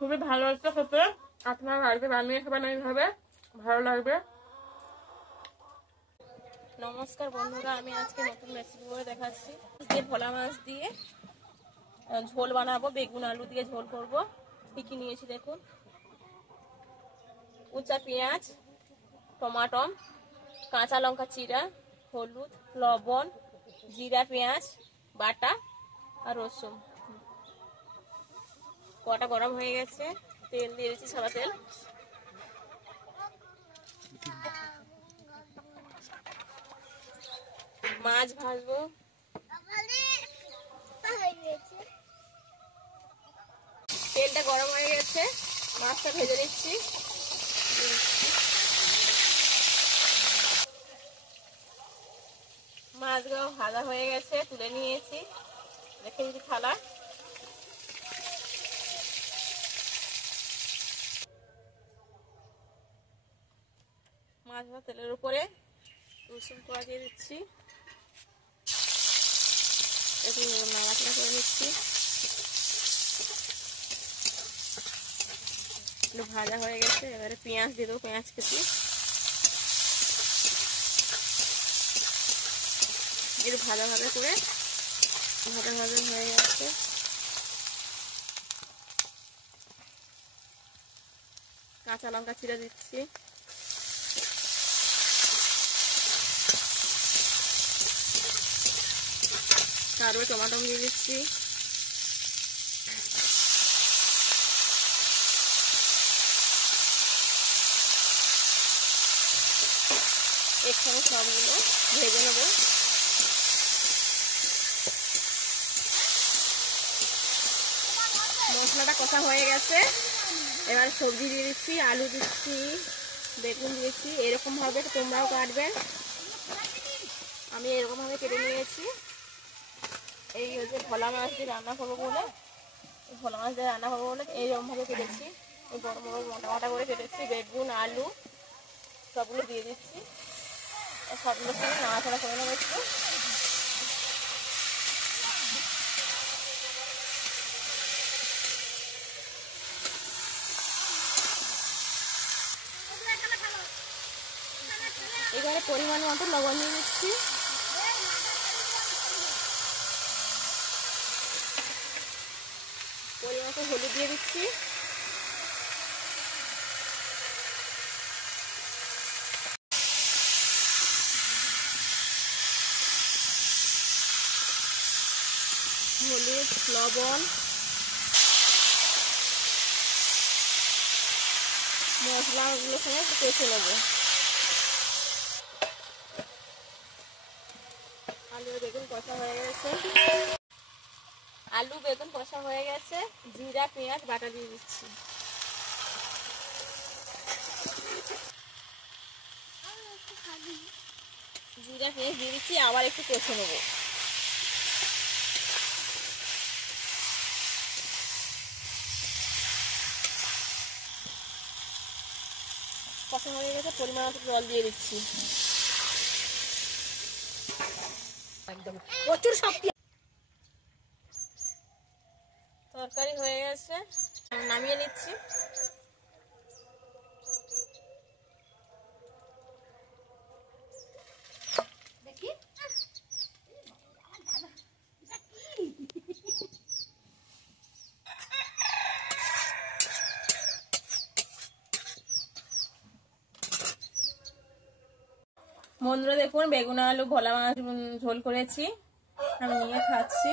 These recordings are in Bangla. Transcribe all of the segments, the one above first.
খুবই ভালো হচ্ছে খেতে। আপনারা বাড়িতে বানিয়ে খাবেন, এইভাবে ভালো লাগবে। নমস্কার বন্ধুরা, আমি আজকে নতুন রেসিপি করে দেখাচ্ছি। ভোলা মাছ দিয়ে ঝোল বানাবো, বেগুন আলু দিয়ে ঝোল করব। কি কি নিয়েছি দেখুন: উঁচা পেঁয়াজ, টমাটো, কাঁচা লঙ্কা চিরা, হলুদ, লবণ, জিরা পেঁয়াজ বাটা আর রসুন। কড়া গরম হয়ে গেছে, তেল দিয়ে দিচ্ছি, সাদা তেল। মাছ ভাজবো। তেলটা গরম হয়ে গেছে, মাছটা ভেজে নিচ্ছি। মাছগুলো ভাজা হয়ে গেছে, তুলে নিয়েছি, রেখে দিচ্ছি থালা। মাছ ভাজা তেলের উপরে রসুন কোয়া দিয়ে দিচ্ছি, একটু নাড়াচাড়া করে নিচ্ছি। একটু ভাজা হয়ে গেছে, এবারে পেঁয়াজ দিয়ে দেবো, পেঁয়াজ কেটে একটু ভাজা ভাজা করে ভাজা ভাজা হয়ে গেছে। কাঁচা লঙ্কা চিরা দিচ্ছি, তারপরে টমাটো দিয়ে দিচ্ছি, একসঙ্গে সবগুলো ভেজে নেবো। মশলাটা কষা হয়ে গেছে, এবার সবজি দিয়ে দিচ্ছি, আলু দিচ্ছি, বেগুন দিয়েছি। এরকম ভাবে তোমরাও কাটবে, আমি এরকম ভাবে কেটে নিয়েছি। এই হচ্ছে ভোলা মাছ দিয়ে রান্না করবো বলে, এইরকম ভাবে কেটেছি। বড় বড় মোটা মোটা করে কেটেছি। বেগুন আলু সবগুলো দিয়ে দিচ্ছি, সবগুলোর সঙ্গে নাড়াচাড়া করে নেবো একটু। এবারে পরিমাণ মতো লবণ দিয়ে দিচ্ছি, পরিমাণ মতো হলুদ দিয়ে দিচ্ছি, হলুদ লবণ মশলাগুলোর সঙ্গে কষে নেবো। আলু বেগুন কষা হয়ে গেছে, জিরা পেঁয়াজ বাটা দিয়ে দিচ্ছি। জিরা পেঁয়াজ দিয়ে দিচ্ছি, আবার একটু কষে নেবো। কষা হয়ে গেছে, পরিমাণ মতো জল দিয়ে দিচ্ছি। একদম প্রচুর শক্তি। তরকারি হয়ে গেছে, নামিয়ে নিচ্ছি। বন্ধুরা দেখুন, বেগুন আলু ভোলা মাছ ঝোল করেছি, আমি নিয়ে খাচ্ছি।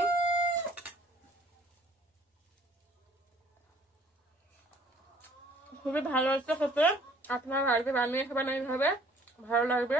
খুবই ভালো হচ্ছে খেতে। আপনারা বাড়িতে বানিয়ে খাবেন, এইভাবে ভালো লাগবে।